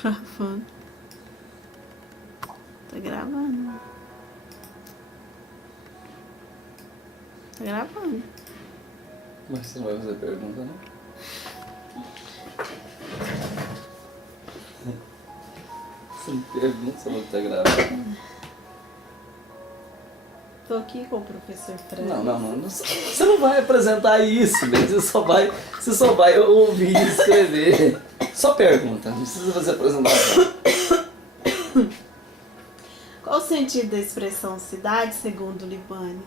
Gravando. Tá gravando. Tá gravando. Mas você não vai fazer pergunta, não? Você não pergunta se tá gravando. Tô aqui com o professor Fran. Não. Você não vai apresentar isso, mesmo. Você só vai ouvir e escrever. Só pergunta, não precisa fazer apresentação. Qual o sentido da expressão cidade, segundo Libani?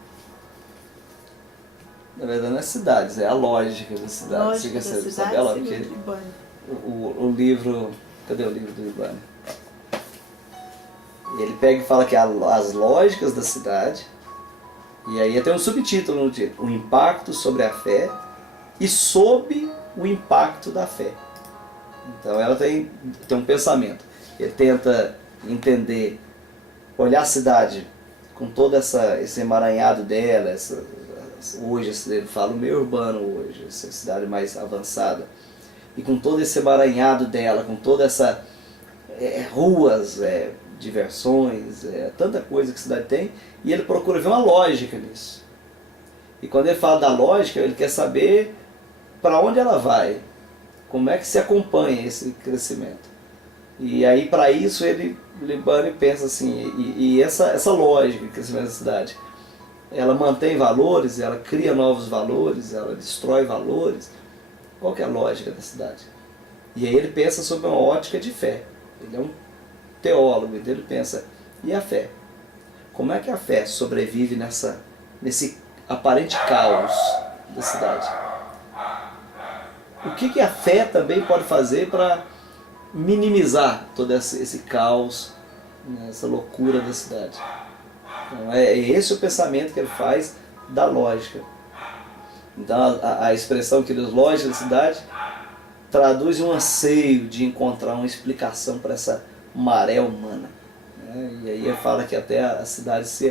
Na verdade não é cidades, é a lógica da cidade. Lógica Você da quer cidade, saber ela? segundo Porque Libani. o livro... Cadê o livro do Libani? Ele pega e fala que as lógicas da cidade, e aí tem um subtítulo no título: o impacto sobre a fé e sob o impacto da fé. Então ela tem um pensamento. Ele tenta entender, olhar a cidade com todo esse emaranhado dela, hoje ele fala o meio urbano hoje, essa cidade mais avançada, e com todo esse emaranhado dela, com toda essa ruas, diversões, tanta coisa que a cidade tem, e ele procura ver uma lógica nisso. E quando ele fala da lógica, ele quer saber para onde ela vai, como é que se acompanha esse crescimento. E aí para isso Libani pensa assim, e essa lógica de crescimento da cidade, ela mantém valores, ela cria novos valores, ela destrói valores. Qual que é a lógica da cidade? E aí ele pensa sobre uma ótica de fé. Ele é um teólogo, então ele pensa, e a fé? Como é que a fé sobrevive nesse aparente caos da cidade? O que a fé também pode fazer para minimizar todo esse caos, né, essa loucura da cidade? Então é esse o pensamento que ele faz da lógica. Então a expressão que ele usa, lógica da cidade, traduz um anseio de encontrar uma explicação para essa maré humana. E aí ele fala que até as cidades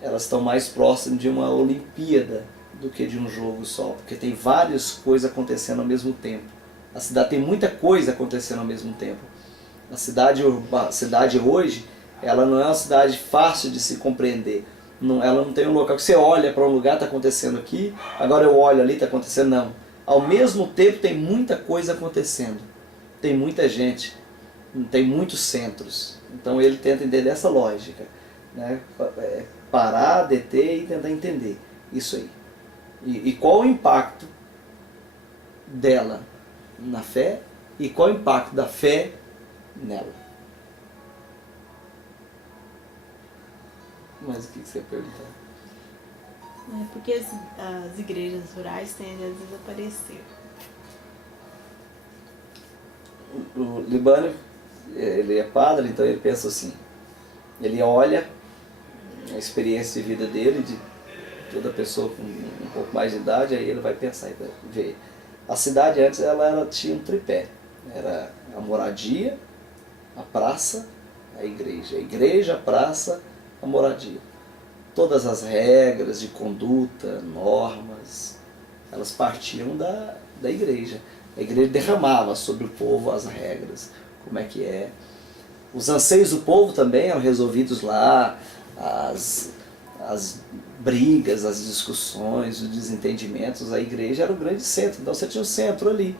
elas estão mais próximas de uma Olimpíada do que de um jogo só, porque tem várias coisas acontecendo ao mesmo tempo. A cidade tem muita coisa acontecendo ao mesmo tempo. A cidade hoje, ela não é uma cidade fácil de se compreender. Ela não tem um local que você olha para um lugar, está acontecendo aqui, agora eu olho ali, está acontecendo, não. Ao mesmo tempo tem muita coisa acontecendo, tem muita gente, tem muitos centros. Então ele tenta entender essa lógica, né? Parar, deter e tentar entender isso aí. E qual o impacto dela na fé e qual o impacto da fé nela. Mas o que você ia perguntar? Porque as igrejas rurais tendem a desaparecer. O Libani, ele é padre, então ele pensa assim, ele olha a experiência de vida dele, de toda pessoa com um pouco mais de idade, aí ele vai pensar e vai ver. A cidade antes ela tinha um tripé, era a moradia, a praça, a igreja, a praça, a moradia. Todas as regras de conduta, normas, elas partiam da igreja. A igreja derramava sobre o povo as regras, como é que é. Os anseios do povo também eram resolvidos lá, as brigas, as discussões, os desentendimentos. A igreja era o grande centro, então você tinha um centro ali.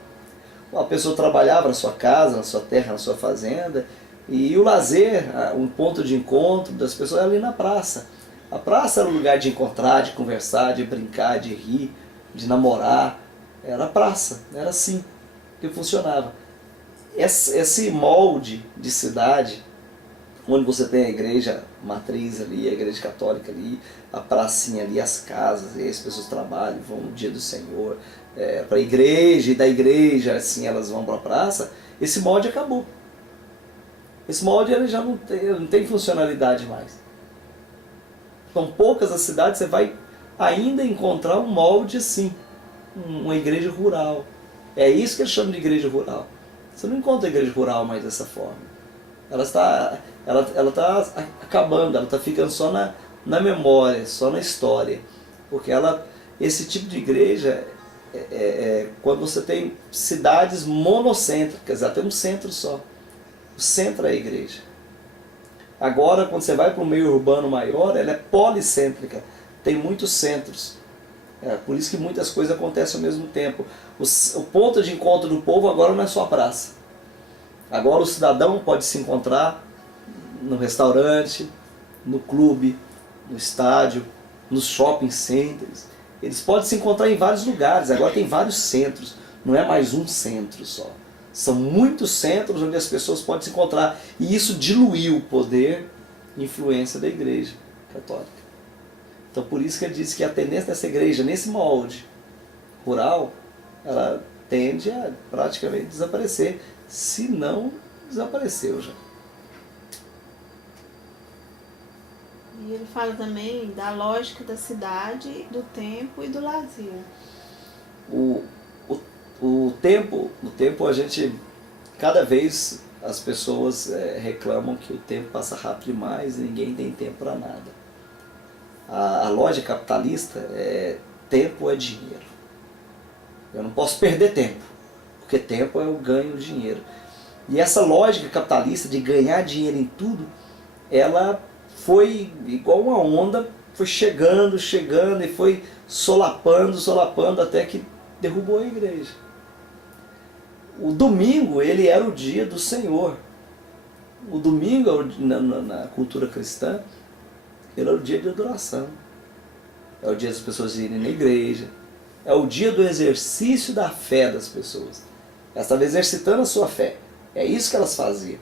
A pessoa trabalhava na sua casa, na sua terra, na sua fazenda, e o lazer, um ponto de encontro das pessoas era ali na praça. A praça era o lugar de encontrar, de conversar, de brincar, de rir, de namorar. Era a praça, era assim que funcionava. Esse molde de cidade, onde você tem a igreja matriz ali, a igreja católica ali, a pracinha ali, as casas, e as pessoas trabalham, vão no dia do Senhor, para a igreja, e da igreja assim elas vão para a praça, esse molde acabou. Esse molde ele já não tem funcionalidade mais. São poucas as cidades, você vai ainda encontrar um molde assim, uma igreja rural. É isso que eles chamam de igreja rural. Você não encontra a igreja rural mais dessa forma. Ela está acabando, ela está ficando só na memória, só na história. Porque esse tipo de igreja, quando você tem cidades monocêntricas, ela tem um centro só. O centro é a igreja. Agora, quando você vai para o meio urbano maior, ela é policêntrica, tem muitos centros. Por isso que muitas coisas acontecem ao mesmo tempo. O ponto de encontro do povo agora não é só a praça. Agora o cidadão pode se encontrar no restaurante, no clube, no estádio, nos shopping centers. Eles podem se encontrar em vários lugares. Agora tem vários centros. Não é mais um centro só. São muitos centros onde as pessoas podem se encontrar. E isso diluiu o poder e influência da igreja católica. Então por isso que ele diz que a tendência dessa igreja, nesse molde rural, ela tende a praticamente desaparecer, se não desapareceu já. E ele fala também da lógica da cidade, do tempo e do lazer. O tempo a gente, cada vez as pessoas reclamam que o tempo passa rápido demais e ninguém tem tempo para nada. A lógica capitalista tempo é dinheiro. Eu não posso perder tempo, porque tempo é o ganho de dinheiro. E essa lógica capitalista de ganhar dinheiro em tudo, ela foi igual uma onda, foi chegando e foi solapando até que derrubou a igreja. O domingo, ele era o dia do Senhor. O domingo, na cultura cristã, ele era o dia de adoração. É o dia das pessoas irem na igreja. É o dia do exercício da fé das pessoas. Elas estavam exercitando a sua fé. É isso que elas faziam.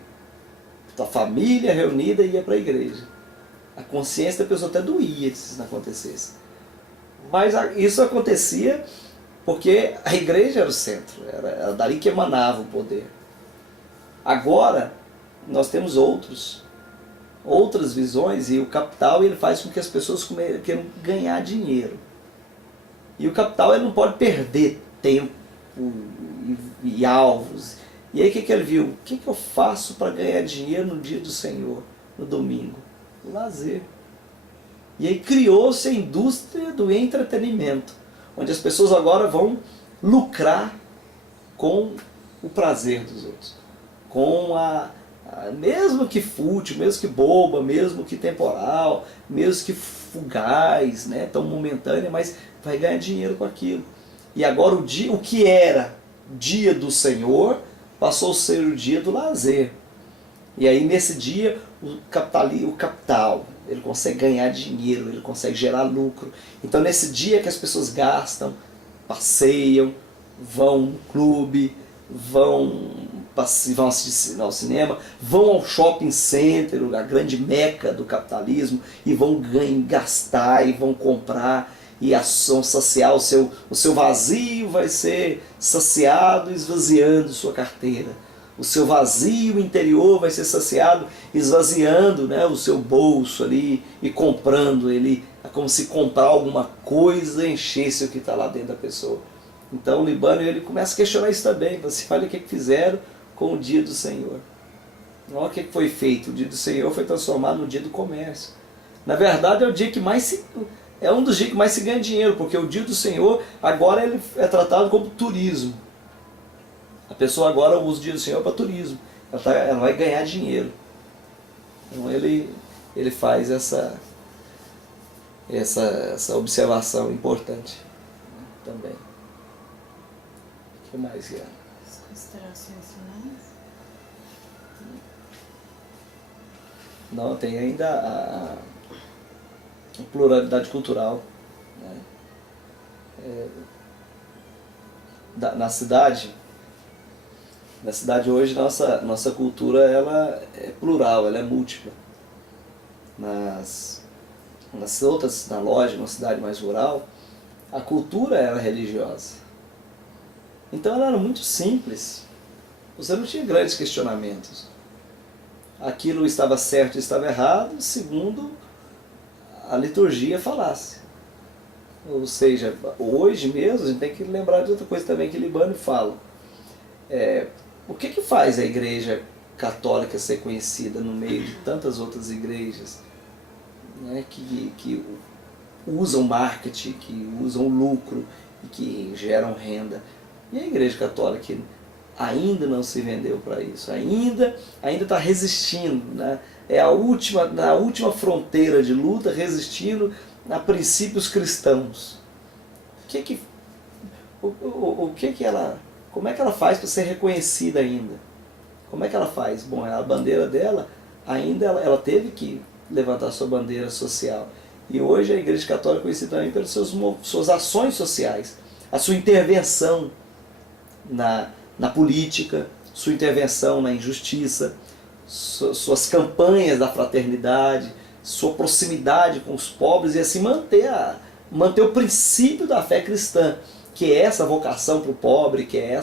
A família reunida ia para a igreja. A consciência da pessoa até doía se isso não acontecesse. Mas isso acontecia porque a igreja era o centro. Era dali que emanava o poder. Agora, nós temos outras visões, e o capital ele faz com que as pessoas queiram ganhar dinheiro. E o capital ele não pode perder tempo e alvos. E aí o que ele viu? O que eu faço para ganhar dinheiro no dia do Senhor, no domingo? O lazer. E aí criou-se a indústria do entretenimento, onde as pessoas agora vão lucrar com o prazer dos outros, com mesmo que fútil, mesmo que boba, mesmo que temporal, mesmo que fugaz, né, tão momentânea, mas vai ganhar dinheiro com aquilo. E agora o que era dia do Senhor passou a ser o dia do lazer. E aí nesse dia o capital, ele consegue ganhar dinheiro, ele consegue gerar lucro. Então nesse dia que as pessoas gastam, passeiam, vão no clube, vão assistir ao cinema, vão ao shopping center, a grande meca do capitalismo, e vão gastar e vão comprar, e vão saciar o seu vazio vai ser saciado esvaziando sua carteira. O seu vazio interior vai ser saciado esvaziando, né, o seu bolso ali e comprando ele. É como se comprar alguma coisa enchesse o que está lá dentro da pessoa. Então o Libânio ele começa a questionar isso também. Você olha o que fizeram com o dia do Senhor. Olha o que foi feito. O dia do Senhor foi transformado no dia do comércio. Na verdade é o dia que é um dos dias que mais se ganha dinheiro, porque o dia do Senhor agora ele é tratado como turismo. A pessoa agora usa o dia do Senhor para turismo. Ela vai ganhar dinheiro. Então ele faz essa observação importante também. O que mais, Guilherme? As considerações finais. Não, tem ainda a pluralidade cultural, né? Na cidade hoje nossa cultura ela é plural, ela é múltipla. Nas outras, na lógica, numa cidade mais rural, a cultura era religiosa. Então ela era muito simples. Você não tinha grandes questionamentos. Aquilo estava certo e estava errado, segundo a liturgia falasse. Ou seja, hoje mesmo a gente tem que lembrar de outra coisa também que Libânio fala. O que faz a igreja católica ser conhecida no meio de tantas outras igrejas, né, que usam marketing, que usam lucro e que geram renda? E a igreja católica, ainda não se vendeu para isso, ainda está resistindo, né? É na última fronteira de luta, resistindo a princípios cristãos. Como é que ela faz para ser reconhecida ainda? Como é que ela faz? Bom, a bandeira dela, ainda ela teve que levantar sua bandeira social. E hoje a Igreja Católica é conhecida também pelas suas ações sociais, a sua intervenção na política, sua intervenção na injustiça, suas campanhas da fraternidade, sua proximidade com os pobres e assim manter o princípio da fé cristã, que é essa vocação para o pobre, que é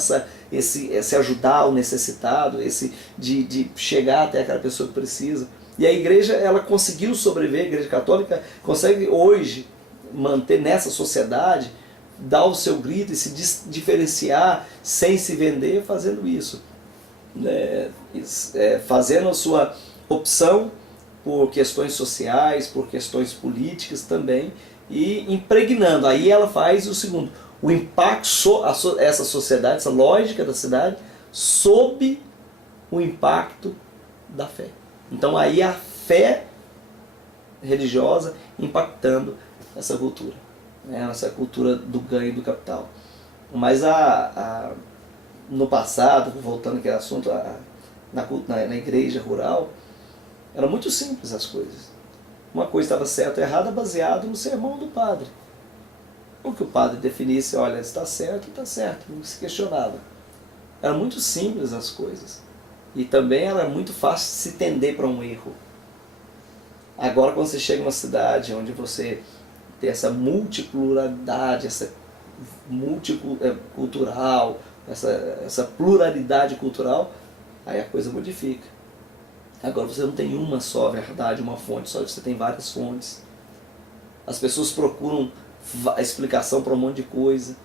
esse ajudar o necessitado, esse de chegar até aquela pessoa que precisa. E a igreja, ela conseguiu sobreviver, a Igreja Católica consegue hoje manter nessa sociedade, dar o seu grito e se diferenciar sem se vender fazendo isso. Fazendo a sua opção por questões sociais, por questões políticas também, e impregnando. Aí ela faz o segundo, o impacto, essa sociedade, essa lógica da cidade, sob o impacto da fé. Então aí a fé religiosa impactando essa cultura, né? Essa cultura do ganho do capital. Mas no passado, voltando àquele assunto, na igreja rural, era muito simples as coisas. Uma coisa estava certa ou errada baseado no sermão do padre. O que o padre definisse, olha, está certo, não se questionava. Era muito simples as coisas. E também era muito fácil se tender para um erro. Agora, quando você chega em uma cidade onde você tem essa multipluralidade, essa multicultural, essa pluralidade cultural, aí a coisa modifica. Agora você não tem uma só verdade, uma fonte, só você tem várias fontes. As pessoas procuram a explicação para um monte de coisa.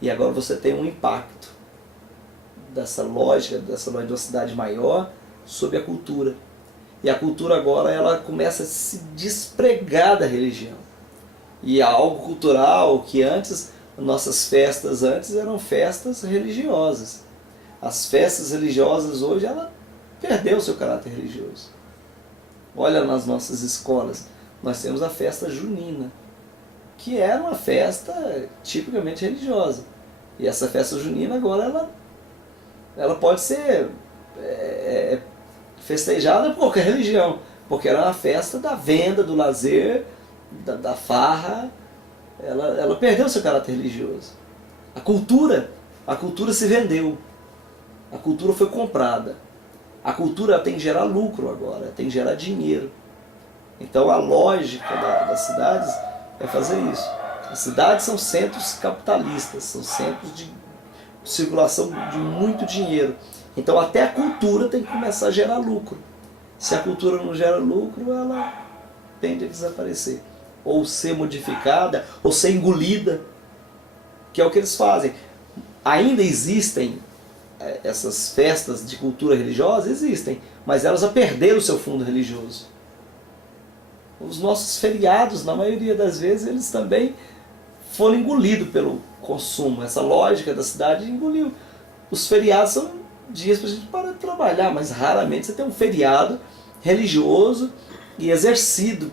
E agora você tem um impacto dessa lógica de uma cidade maior sobre a cultura. E a cultura agora ela começa a se despregar da religião. E é algo cultural que antes, nossas festas antes eram festas religiosas. As festas religiosas hoje, ela perdeu o seu caráter religioso. Olha nas nossas escolas, nós temos a festa junina, que era uma festa tipicamente religiosa. E essa festa junina agora ela pode ser festejada por qualquer religião, porque era uma festa da venda, do lazer, da farra. Ela perdeu o seu caráter religioso. A cultura se vendeu. A cultura foi comprada. A cultura tem que gerar lucro agora, tem que gerar dinheiro. Então a lógica das cidades é fazer isso. As cidades são centros capitalistas, são centros de circulação de muito dinheiro. Então até a cultura tem que começar a gerar lucro. Se a cultura não gera lucro, ela tende a desaparecer. Ou ser modificada, ou ser engolida, que é o que eles fazem. Ainda existem essas festas de cultura religiosa, existem, mas elas já perderam o seu fundo religioso. Os nossos feriados, na maioria das vezes, eles também foram engolidos pelo consumo. Essa lógica da cidade engoliu. Os feriados são dias para a gente parar de trabalhar, mas raramente você tem um feriado religioso e exercido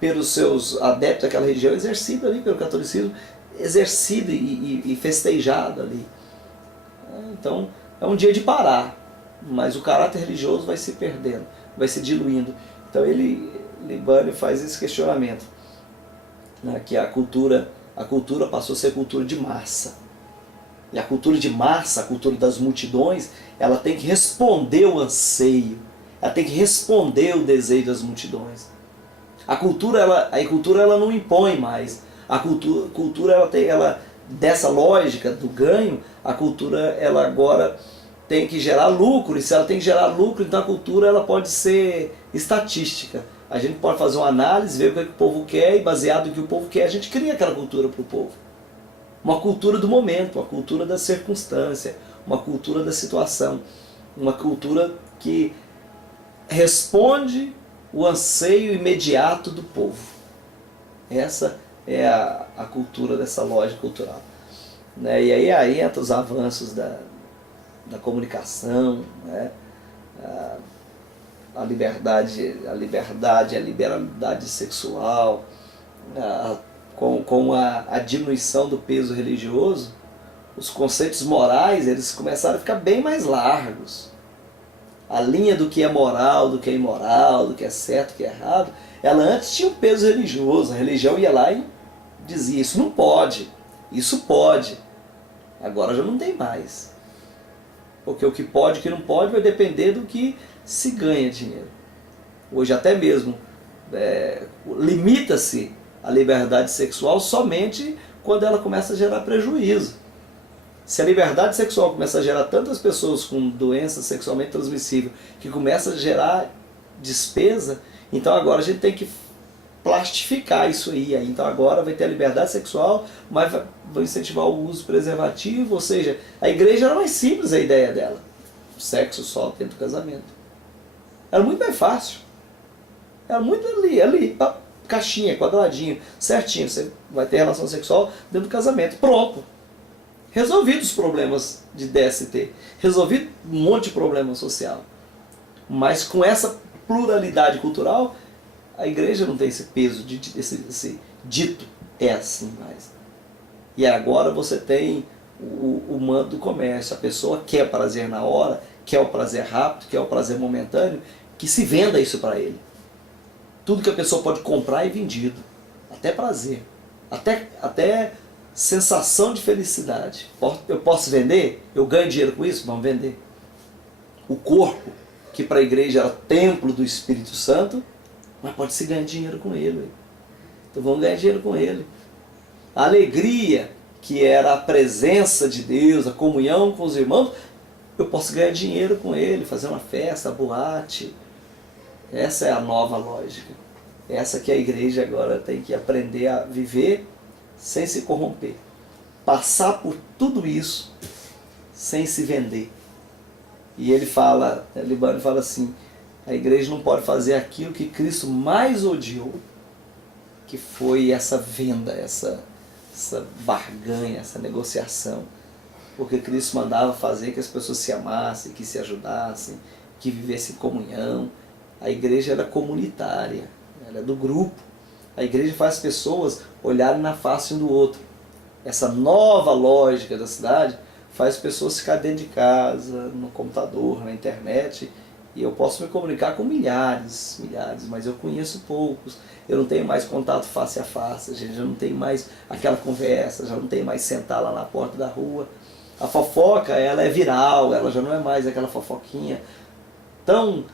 pelos seus adeptos daquela região, exercido ali pelo catolicismo, exercido e festejado ali. Então é um dia de parar, mas o caráter religioso vai se perdendo, vai se diluindo. Então Libânio faz esse questionamento, né, que a cultura passou a ser cultura de massa. E a cultura de massa, a cultura das multidões, ela tem que responder o anseio, ela tem que responder o desejo das multidões. A cultura ela não impõe mais. A cultura ela dessa lógica do ganho, a cultura ela agora tem que gerar lucro, e se ela tem que gerar lucro, então a cultura ela pode ser estatística. A gente pode fazer uma análise, ver o que o povo quer, e baseado no que o povo quer, a gente cria aquela cultura para o povo. Uma cultura do momento, uma cultura da circunstância, uma cultura da situação, uma cultura que responde o anseio imediato do povo. Essa é a cultura dessa lógica cultural. Né? E aí entra os avanços da comunicação, né? A liberdade, a liberalidade sexual, com a diminuição do peso religioso, os conceitos morais eles começaram a ficar bem mais largos. A linha do que é moral, do que é imoral, do que é certo, do que é errado, ela antes tinha um peso religioso. A religião ia lá e dizia, isso não pode, isso pode. Agora já não tem mais. Porque o que pode e o que não pode vai depender do que se ganha dinheiro. Hoje até mesmo limita-se a liberdade sexual somente quando ela começa a gerar prejuízo. Se a liberdade sexual começa a gerar tantas pessoas com doença sexualmente transmissível que começa a gerar despesa, então agora a gente tem que plastificar isso aí. Então agora vai ter a liberdade sexual, mas vai incentivar o uso preservativo, ou seja, a igreja era mais simples a ideia dela. O sexo só dentro do casamento. Era muito mais fácil. Era muito ali, caixinha, quadradinho, certinho. Você vai ter relação sexual dentro do casamento. Pronto. Resolvido os problemas de DST. Resolvido um monte de problema social. Mas com essa pluralidade cultural, a igreja não tem esse peso, esse dito é assim mais. E agora você tem o mando do comércio. A pessoa quer prazer na hora, quer o prazer rápido, quer o prazer momentâneo, que se venda isso para ele. Tudo que a pessoa pode comprar é vendido. Até prazer. Até sensação de felicidade. Eu posso vender? Eu ganho dinheiro com isso? Vamos vender. O corpo, que para a igreja era templo do Espírito Santo, mas pode se ganhar dinheiro com ele. Então vamos ganhar dinheiro com ele. A alegria, que era a presença de Deus, a comunhão com os irmãos, eu posso ganhar dinheiro com ele, fazer uma festa, boate. Essa é a nova lógica. Essa que a igreja agora tem que aprender a viver sem se corromper. Passar por tudo isso sem se vender. E ele fala, Libânio fala assim, a igreja não pode fazer aquilo que Cristo mais odiou, que foi essa venda, essa barganha, essa negociação. Porque Cristo mandava fazer que as pessoas se amassem, que se ajudassem, que vivessem em comunhão. A igreja era comunitária, ela é do grupo. A igreja faz as pessoas olharem na face um do outro. Essa nova lógica da cidade faz as pessoas ficar dentro de casa, no computador, na internet. E eu posso me comunicar com milhares, mas eu conheço poucos. Eu não tenho mais contato face a face, gente, já não tenho mais aquela conversa, já não tenho mais sentar lá na porta da rua. A fofoca, ela é viral, ela já não é mais aquela fofoquinha tão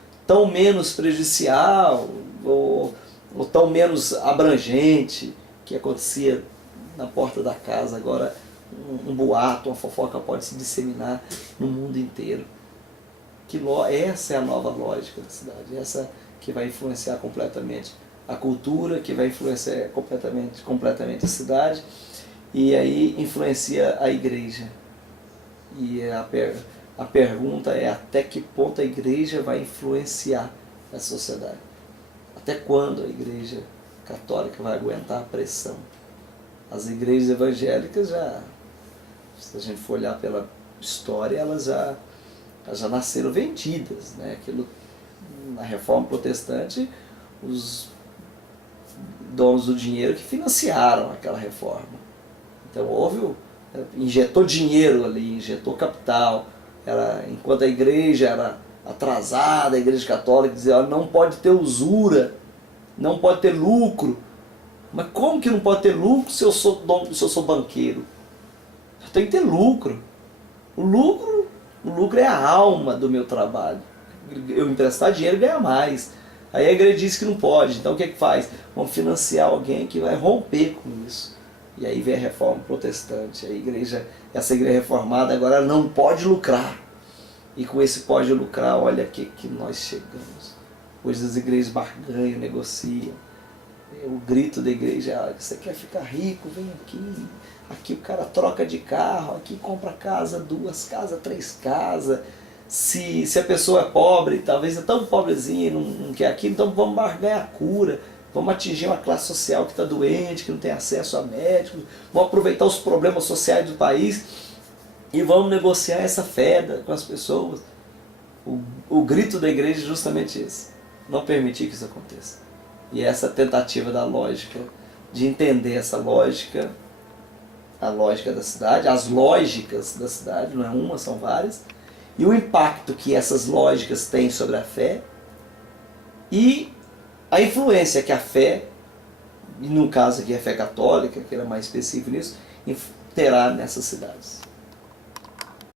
menos prejudicial ou tão menos abrangente que acontecia na porta da casa. Agora um boato, uma fofoca pode se disseminar no mundo inteiro. Essa é a nova lógica da cidade, essa que vai influenciar completamente a cultura, que vai influenciar completamente a cidade, e aí influencia a igreja. E a pergunta é até que ponto a igreja vai influenciar a sociedade. Até quando a igreja católica vai aguentar a pressão? As igrejas evangélicas já, se a gente for olhar pela história, elas já nasceram vendidas, né? Na Reforma Protestante, os donos do dinheiro que financiaram aquela reforma. Então injetou dinheiro ali, injetou capital. Enquanto a igreja era atrasada, a igreja católica dizia, não pode ter usura, não pode ter lucro. Mas como que não pode ter lucro se eu sou banqueiro? Eu tenho que ter lucro. O lucro é a alma do meu trabalho. Eu emprestar dinheiro e ganhar mais. Aí a igreja diz que não pode. Então o que é que faz? Vamos financiar alguém que vai romper com isso. E aí vem a reforma protestante. Essa igreja reformada agora não pode lucrar. E com esse pode lucrar, olha que nós chegamos. Hoje as igrejas barganham, negociam. O grito da igreja, você quer ficar rico? Vem aqui. Aqui o cara troca de carro, aqui compra casa, 2 casas, 3 casas. Se a pessoa é pobre, talvez é tão pobrezinha e não quer aquilo, então vamos barganhar a cura. Vamos atingir uma classe social que está doente, que não tem acesso a médicos. Vamos aproveitar os problemas sociais do país e vamos negociar essa fé com as pessoas. O grito da igreja é justamente esse: não permitir que isso aconteça. E essa tentativa da lógica, de entender essa lógica, a lógica da cidade, as lógicas da cidade, não é uma, são várias, e o impacto que essas lógicas têm sobre a fé e a influência que a fé, e no caso aqui a fé católica, que era mais específico nisso, terá nessas cidades.